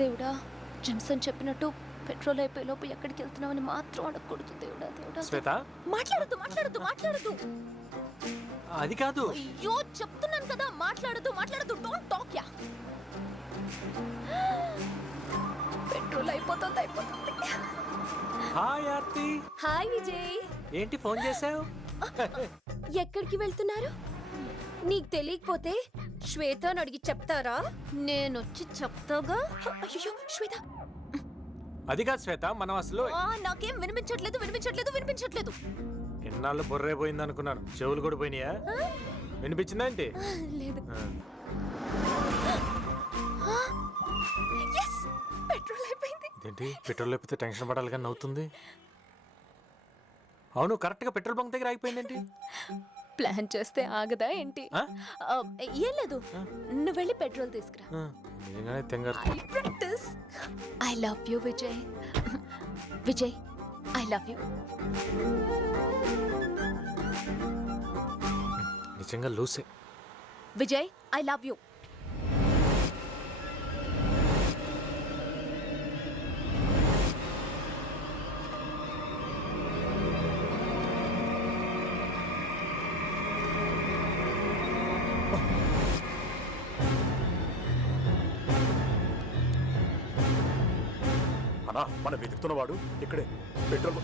దేవుడా, జెమ్సన్ చెప్పినట్టు పెట్రోల్ అయిపోయేలోపు ఎక్కడికి వెళ్తున్నామని మాత్రం అడగకూడదు. దేవుడా దేవుడా. శ్వేత, మాట్లాడద్దు. అది కాదు. అయ్యో చెప్తున్నాను కదా, మాట్లాడద్దు. Don't talk yeah. పెట్రోల్ అయిపోతుంది. హాయ్ ఆర్తి. హాయ్ విజయ్. ఏంటి ఫోన్ చేసావు? ఎక్కడికి వెళ్తున్నారు? నీకు తెలియకపోతే శ్వేతను అడిగి చెప్తారా? నేనొచ్చి చెప్తాగా. అయ్యో శ్వేత. అది కాదు శ్వేత, మనం అసలు నాకేం వినిపించట్లేదు. ఎన్నాళ్ళు బొర్రే పోయింది అనుకున్నాను. చెవులు కూడా పోయినాయా? వినిపించిందా ఏంటి? లేదు. పెట్రోల్ అయిపోయింది. ఏంటి పెట్రోల్ అయిపోతే టెన్షన్ పడాలి కానీ నవ్వుతుంది. అవును, కరెక్ట్ గా పెట్రోల్ బంక్ దగ్గర ఆగిపోయింది ఏంటి? ప్లాన్ చేస్తే ఆగదా ఏంటి? ఏం లేదు, నువ్వు వెళ్ళి పెట్రోల్ తీసుకురా. నిజంగానే తెంగారు. I love you Vijay. Vijay I love you. నిజంగా లూసే. Vijay I love you. అన్నా, మనం వెతుకుతున్నవాడు ఇక్కడే పెట్రోల్.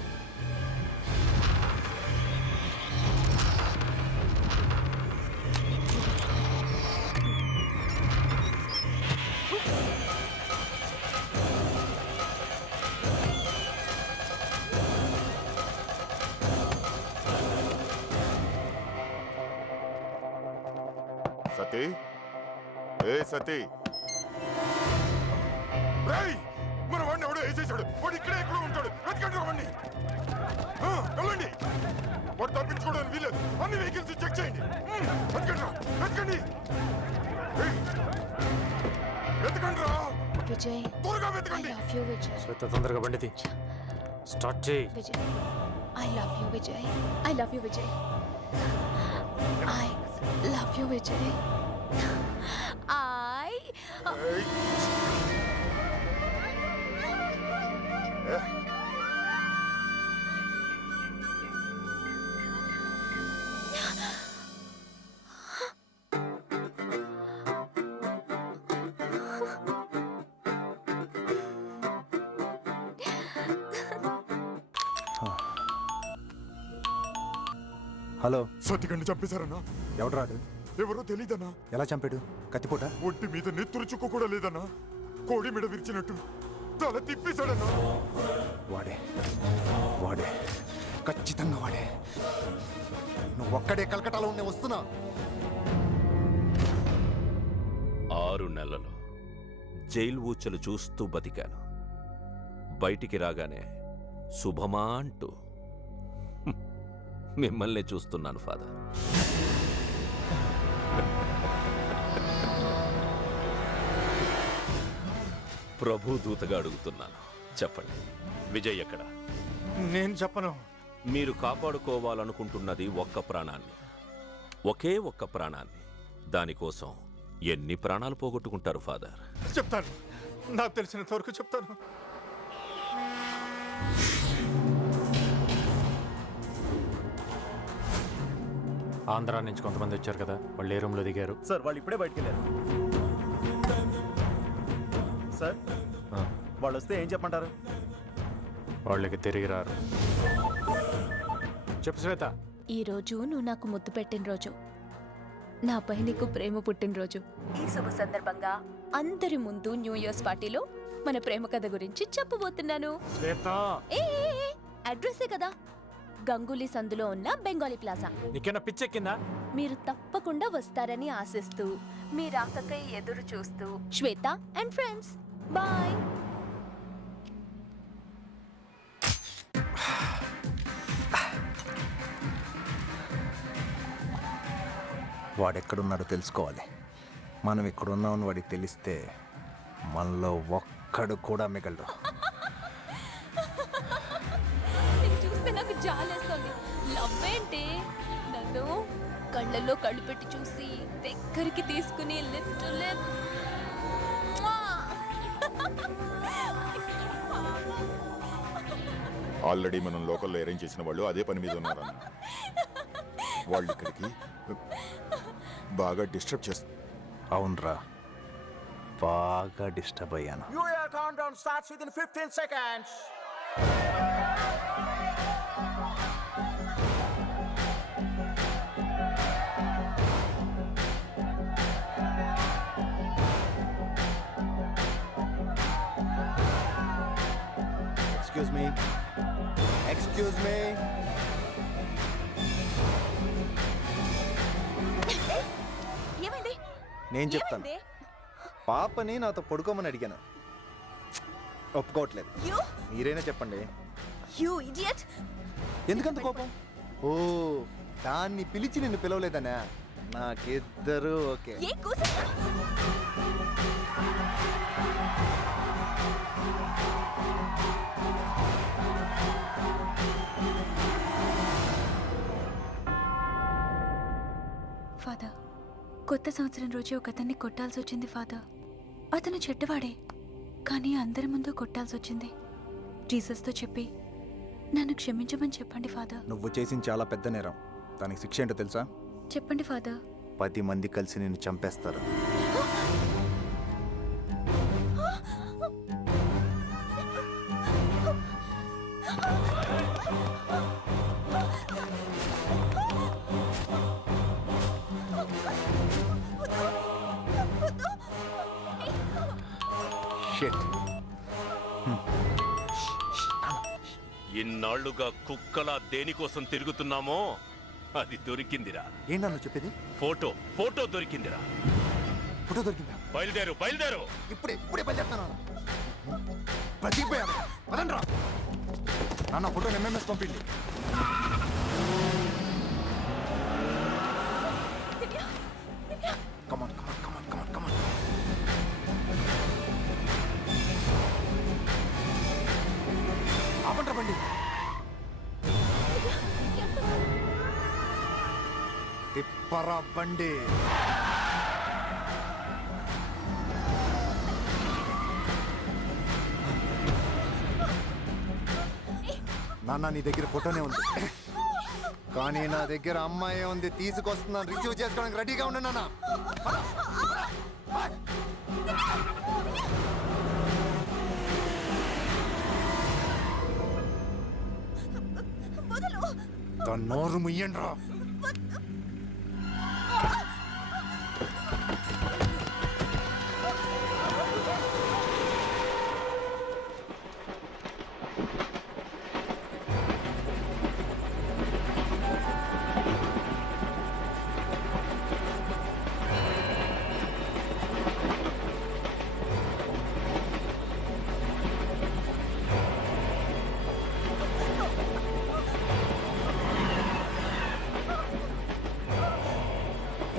సతీ, ఏ సతీ, మన వాడిని ఎవడో వేసేసాడు. వాడు ఇక్కడే ఎక్కడో ఉంటాడు. వెతకండి వాడిని. వెళ్ళండి. వాడు తప్పించుకోవడానికి వీలేదు. అన్ని వెహికల్స్ చెక్ చేయండి. వెతకండి. వెతకండి రా విజయ్. త్వరగా వెతకండి. I love you Vijay. Shweta తొందరగా బండిది స్టార్ట్ చేయి. Vijay I love you Vijay. I love you Vijay. I love you Vijay. Hello, సతికండి చంపేశారన్నా. ఎవడు రాడు? ఎవరో తెలీదన్నా. ఎలా చంపాడు? కత్తిపోట? ఒంటి మీద నెత్తురు చుక్క కూడా లేదన్నా. కోడి మీద విరిచినట్టు తల తిప్పేశాడన్నా. వాడే ఖచ్చితంగా వాడే. నువ్వు ఒక్కడే కలకటాలో ఉండే వస్తున్నా. 6 నెలలు జైలు ఊచలు చూస్తూ బతికాను. బయటికి రాగానే శుభమా అంటూ మిమ్మల్ని చూస్తున్నాను ఫాదర్. ప్రభు దూతగా అడుగుతున్నాను, చెప్పండి, విజయ్ ఎక్కడ? నేను చెప్పను. మీరు కాపాడుకోవాలనుకుంటున్నది ఒక్క ప్రాణాన్ని, ఒకే ఒక్క ప్రాణాన్ని. దానికోసం ఎన్ని ప్రాణాలు పోగొట్టుకుంటారు ఫాదర్? చెప్తాను, నాకు తెలిసినంత వరకు చెప్తాను. ఆంధ్రా నుంచి కొంతమంది వచ్చారు కదా, వాళ్ళు ఏ రూమ్లో దిగారు? సార్, వాళ్ళు ఇప్పుడే బయటికి వెళ్ళారు. సార్, వాళ్ళు వస్తే ఏం చెప్పంటారు? వాళ్ళకి తిరిగి రారు. చెప్పు శ్వేత. ఈ రోజు నువ్వు నాకు ముద్దు పెట్టిన రోజు, నాపై నీకు ప్రేమ పుట్టినరోజు. ఈ శుభ సందర్భంగా అందరి ముందు న్యూ ఇయర్స్ పార్టీలో మన ప్రేమ కథ గురించి చెప్పబోతున్నాను. శ్వేత, అడ్రస్సే కదా, గంగూలీ సందులో ఉన్న బెంగాలీ ప్లాజా. నీకేనా పిచ్చెక్కిందా? మీరు తప్పకుండా వస్తారని ఆశిస్తూ, మీ రాకకై ఎదురు చూస్తూ, శ్వేత అండ్ ఫ్రెండ్స్. బాయ్. వాడెక్కడున్నాడో తెలుసుకోవాలి. మనం ఎక్కడున్నామని వాడికి తెలిస్తే మనలో ఒక్కడు కూడా మిగలడు. చూస్తే నాకు జాలేస్తుంది. లవ్ ఏంటి? నన్ను కళ్ళల్లో కళ్ళు పెట్టి చూసి దగ్గరికి తీసుకుని లిప్ టు లిప్ ఆల్రెడీ మనం లోకల్లో అరేంజ్ చేసిన వాళ్ళు అదే పని మీద ఉన్నారన్న. వాళ్ళు ఇక్కడికి బాగా డిస్టర్బ్ చేస్తారు. అవునరా, బాగా డిస్టర్బ్ అయ్యాను. New Year countdown starts within 15 seconds. Excuse me. Excuse me. ఏమైంది? నేను చెప్తాను. ఏమైంది? పాపని నాతో పడుకోమని అడిగాను, ఒప్పుకోవట్లేదు. You? మీరైనా చెప్పండి, You idiot! ఎందుకంత కోపం? ఓ, దాన్ని పిలిచి నిన్ను పిలవలేదనా? నాకిద్దరు ఓకే. ఏ కూస- ఫాదర్, కొత్త సంవత్సరం రోజు ఒక అతన్ని కొట్టాల్సి వచ్చింది ఫాదర్. అతను చెడ్డవాడే, కానీ అందరి ముందు కొట్టాల్సి వచ్చింది. జీసస్తో చెప్పి నన్ను క్షమించమని చెప్పండి ఫాదర్. నువ్వు చేసిన చాలా పెద్ద నేరం. దానికి శిక్ష ఏంటో తెలుసా? చెప్పండి ఫాదర్. 10 మంది కలిసి నిన్ను చంపేస్తారు. Shit. ఇన్నాళ్లుగా కుక్కలా దేనికోసం తిరుగుతున్నామో అది దొరికిందిరా. ఏంటన్నా చెప్పేది? ఫోటో ఫోటో దొరికిందిరా. ఫోటో దొరికిందా? బయలుదేరు బయలుదేరు. ఇప్పుడే బయలుదేరుతాను. బతికిపోయాను. పదండ్రా. నాన్న ఫోటో ఎంఎంఎస్ పంపిండి. కమాన్ కమాన్ కమాన్ కమాన్ కమాన్. ఆపండ్రా బండి. తిప్పరా బండి. నాన్న నీ దగ్గర ఫోటోనే ఉంది, కానీ నా దగ్గర అమ్మాయి ఉంది. తీసుకొస్తున్నాను, రిసీవ్ చేసుకోవడానికి రెడీగా ఉండు నాన్న. నోరు ముయ్యండ్రా.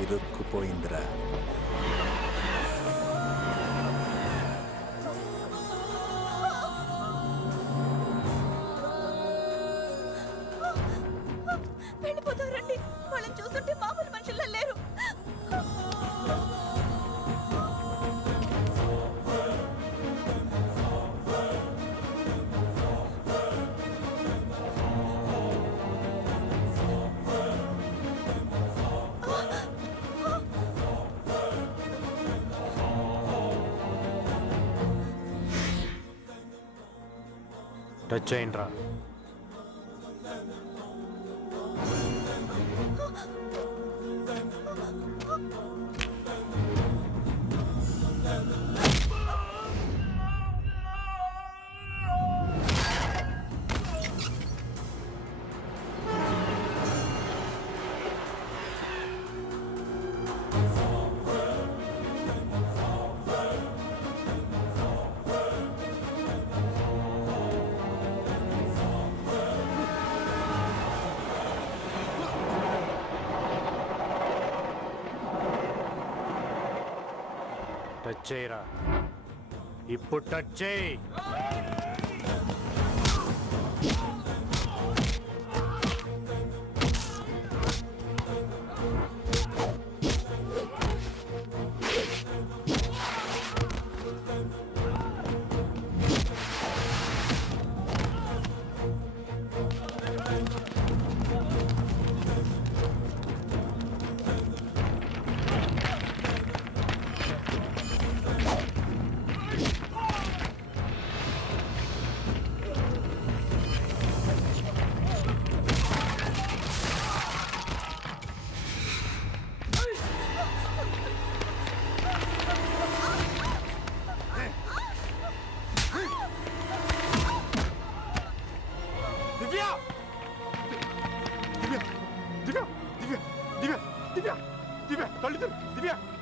ఇరుక్కుపోయిందిరా. వెళ్ళిపోతారండి. వాళ్ళని చూస్తుంటే మామూలు మనుషుల్లో లేరు. టచ్ చేయండిరా. టచ్ చేయరా. ఇప్పుడు టచ్ చేయి.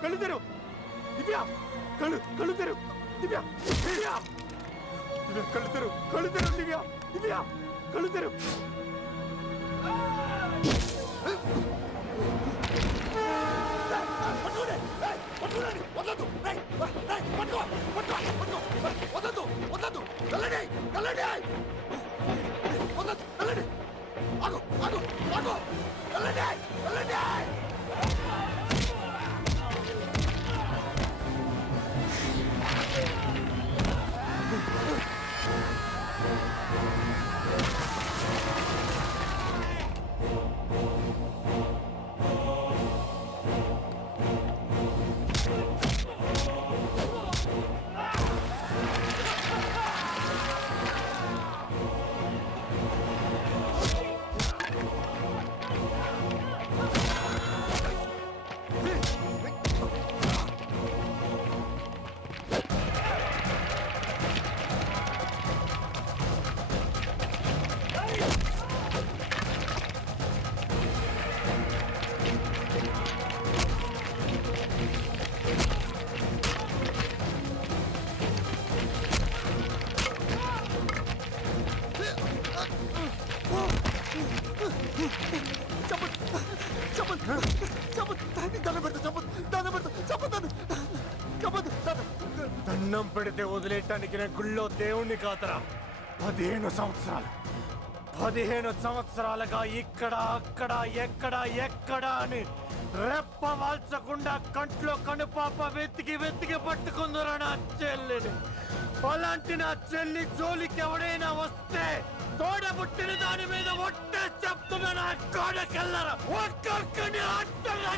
కళ్ళు తెరు దివ్య కళ్ళు తెరు దివ్య దివ్య దివ్య కళ్ళు తెరు దివ్య దివ్య కళ్ళు తెరు దండం పెడితే వదిలేయటానికి నేను గుళ్ళో దేవుణ్ణి కాతరా 15 సంవత్సరాలుగా ఇక్కడ అక్కడ ఎక్కడ అని రెప్ప వాల్చకుండా కంట్లో కనుపాప వెతికి పట్టుకుందరా నా చెల్లిని. అలాంటి నా చెల్లి జోలికి ఎవడైనా వస్తే తోడబుట్టిన దాని మీద ఒట్టే చెప్తున్నా నా కోడకెళ్ళరా ఒక్కొక్కని అట్టగా